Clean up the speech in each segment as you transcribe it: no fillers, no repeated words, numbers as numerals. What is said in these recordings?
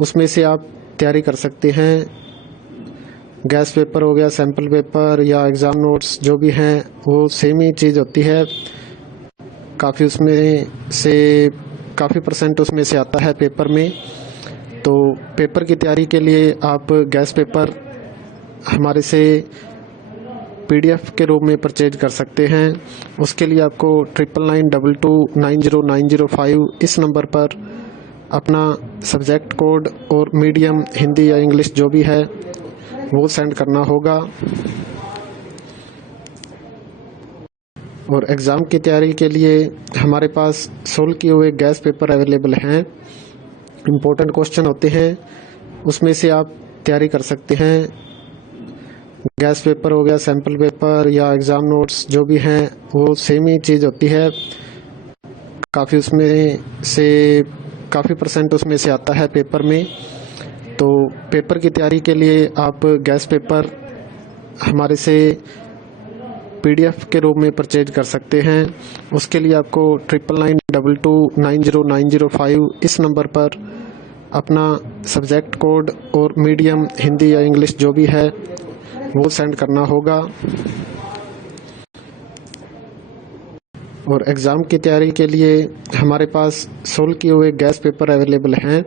उसमें से आप तैयारी कर सकते हैं। गैस पेपर हो गया, सैम्पल पेपर या एग्ज़ाम नोट्स जो भी हैं वो सेम ही चीज़ होती है। काफ़ी उसमें से काफ़ी परसेंट उसमें से आता है पेपर में। तो पेपर की तैयारी के लिए आप गैस पेपर हमारे से PDF के रूप में परचेज कर सकते हैं। उसके लिए आपको 9992290905 इस नंबर पर अपना सब्जेक्ट कोड और मीडियम हिंदी या इंग्लिश जो भी है वो सेंड करना होगा। और एग्ज़ाम की तैयारी के लिए हमारे पास सोल्व किए हुए गैस पेपर अवेलेबल हैं। इम्पोर्टेंट क्वेश्चन होते हैं, उसमें से आप तैयारी कर सकते हैं। गैस पेपर हो गया, सैम्पल पेपर या एग्ज़ाम नोट्स जो भी हैं वो सेम ही चीज़ होती है। काफ़ी उसमें से काफ़ी परसेंट उसमें से आता है पेपर में। तो पेपर की तैयारी के लिए आप गैस पेपर हमारे से PDF के रूप में परचेज कर सकते हैं। उसके लिए आपको 9992290905 इस नंबर पर अपना सब्जेक्ट कोड और मीडियम हिंदी या इंग्लिश जो भी है वो सेंड करना होगा। और एग्ज़ाम की तैयारी के लिए हमारे पास सोल्व किए हुए गैस पेपर अवेलेबल हैं।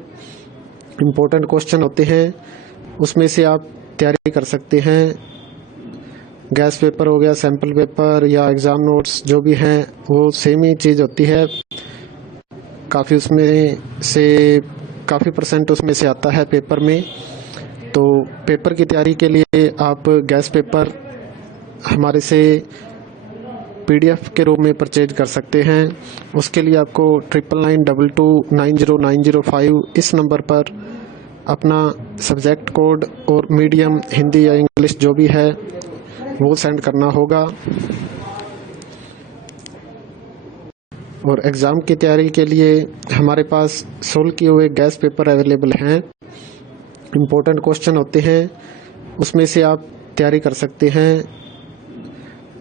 इम्पोर्टेंट क्वेश्चन होते हैं, उसमें से आप तैयारी कर सकते हैं। गैस पेपर हो गया, सैम्पल पेपर या एग्ज़ाम नोट्स जो भी हैं वो सेम ही चीज़ होती है। काफ़ी उसमें से काफ़ी परसेंट उसमें से आता है पेपर में। तो पेपर की तैयारी के लिए आप गैस पेपर हमारे से PDF के रूप में परचेज कर सकते हैं। उसके लिए आपको 9992290905 इस नंबर पर अपना सब्जेक्ट कोड और मीडियम हिंदी या इंग्लिश जो भी है वो सेंड करना होगा। और एग्ज़ाम की तैयारी के लिए हमारे पास सोल्व किए हुए गैस पेपर अवेलेबल हैं। इम्पोर्टेंट क्वेश्चन होते हैं, उसमें से आप तैयारी कर सकते हैं।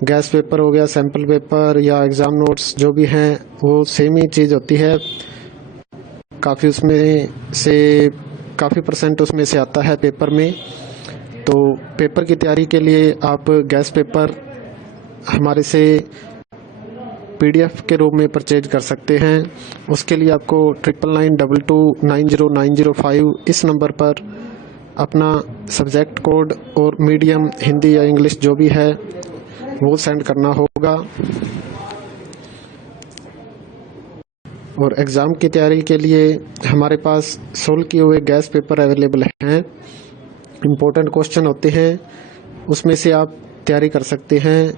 गैस पेपर हो गया, सैम्पल पेपर या एग्ज़ाम नोट्स जो भी हैं वो सेम ही चीज़ होती है। काफ़ी उसमें से काफ़ी परसेंट उसमें से आता है पेपर में। तो पेपर की तैयारी के लिए आप गैस पेपर हमारे से PDF के रूप में परचेज कर सकते हैं। उसके लिए आपको 9992290905 इस नंबर पर अपना सब्जेक्ट कोड और मीडियम हिंदी या इंग्लिश जो भी है वो सेंड करना होगा। और एग्ज़ाम की तैयारी के लिए हमारे पास सोल्व किए हुए गैस पेपर अवेलेबल हैं। इम्पोर्टेंट क्वेश्चन होते हैं, उसमें से आप तैयारी कर सकते हैं।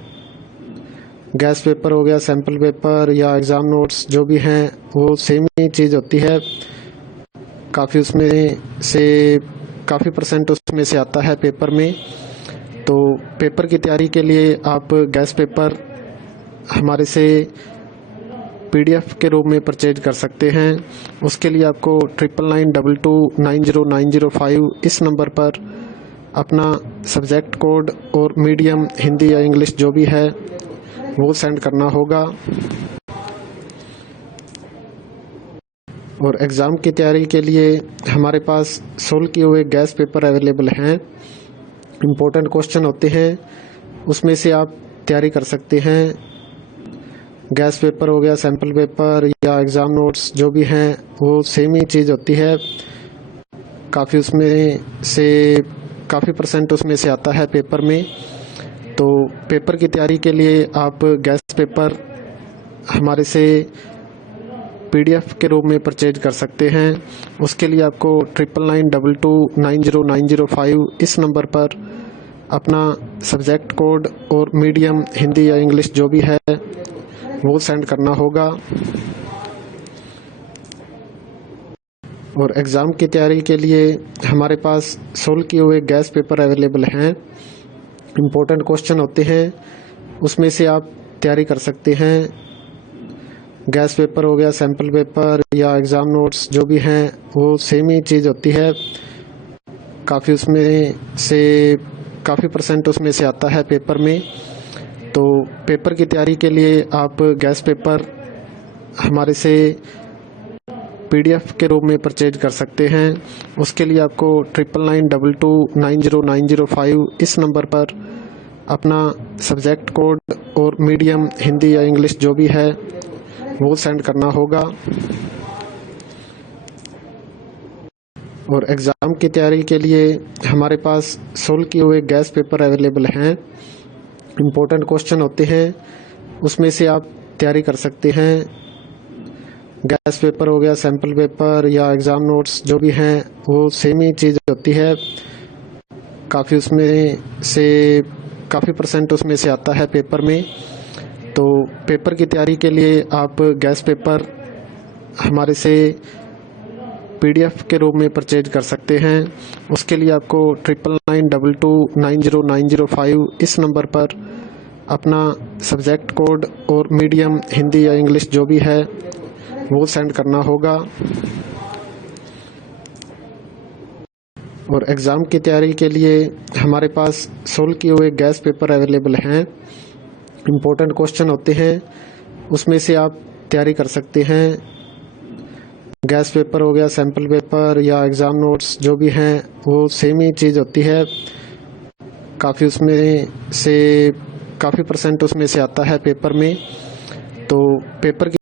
गैस पेपर हो गया, सैम्पल पेपर या एग्ज़ाम नोट्स जो भी हैं वो सेम ही चीज़ होती है। काफ़ी उसमें से काफ़ी परसेंट उसमें से आता है पेपर में। तो पेपर की तैयारी के लिए आप गैस पेपर हमारे से PDF के रूप में परचेज कर सकते हैं। उसके लिए आपको 9992290905 इस नंबर पर अपना सब्जेक्ट कोड और मीडियम हिंदी या इंग्लिश जो भी है वो सेंड करना होगा। और एग्ज़ाम की तैयारी के लिए हमारे पास सोल्व किए हुए गैस पेपर अवेलेबल हैं। इम्पोर्टेंट क्वेश्चन होते हैं, उसमें से आप तैयारी कर सकते हैं। गैस पेपर हो गया, सैम्पल पेपर या एग्ज़ाम नोट्स जो भी हैं वो सेम ही चीज़ होती है। काफ़ी उसमें से काफ़ी परसेंट उसमें से आता है पेपर में। तो पेपर की तैयारी के लिए आप गैस पेपर हमारे से PDF के रूप में परचेज कर सकते हैं। उसके लिए आपको 9992290905 इस नंबर पर अपना सब्जेक्ट कोड और मीडियम हिंदी या इंग्लिश जो भी है वो सेंड करना होगा। और एग्ज़ाम की तैयारी के लिए हमारे पास सोल्व किए हुए गैस पेपर अवेलेबल हैं। इम्पोर्टेंट क्वेश्चन होते हैं, उसमें से आप तैयारी कर सकते हैं। गैस पेपर हो गया, सैम्पल पेपर या एग्ज़ाम नोट्स जो भी हैं वो सेम ही चीज़ होती है। काफ़ी उसमें से काफ़ी परसेंट उसमें से आता है पेपर में। तो पेपर की तैयारी के लिए आप गैस पेपर हमारे से PDF के रूप में परचेज कर सकते हैं। उसके लिए आपको 9992290905 इस नंबर पर अपना सब्जेक्ट कोड और मीडियम हिंदी या इंग्लिश जो भी है वो सेंड करना होगा। और एग्ज़ाम की तैयारी के लिए हमारे पास सोल्व किए हुए गैस पेपर अवेलेबल हैं। इम्पोर्टेंट क्वेश्चन होते हैं, उसमें से आप तैयारी कर सकते हैं। गैस पेपर हो गया, सैम्पल पेपर या एग्ज़ाम नोट्स जो भी हैं वो सेम ही चीज़ होती है। काफ़ी परसेंट उसमें से आता है पेपर में। तो पेपर की तैयारी के लिए आप गैस पेपर हमारे से PDF के रूप में परचेज कर सकते हैं। उसके लिए आपको 9992290905 इस नंबर पर अपना सब्जेक्ट कोड और मीडियम हिंदी या इंग्लिश जो भी है वो सेंड करना होगा। और एग्ज़ाम की तैयारी के लिए हमारे पास सोल्व किए हुए गैस पेपर अवेलेबल हैं। इम्पोर्टेंट क्वेश्चन होते हैं, उसमें से आप तैयारी कर सकते हैं। गैस पेपर हो गया, सैम्पल पेपर या एग्ज़ाम नोट्स जो भी हैं वो सेम ही चीज़ होती है। काफ़ी परसेंट उसमें से आता है पेपर में। तो पेपर की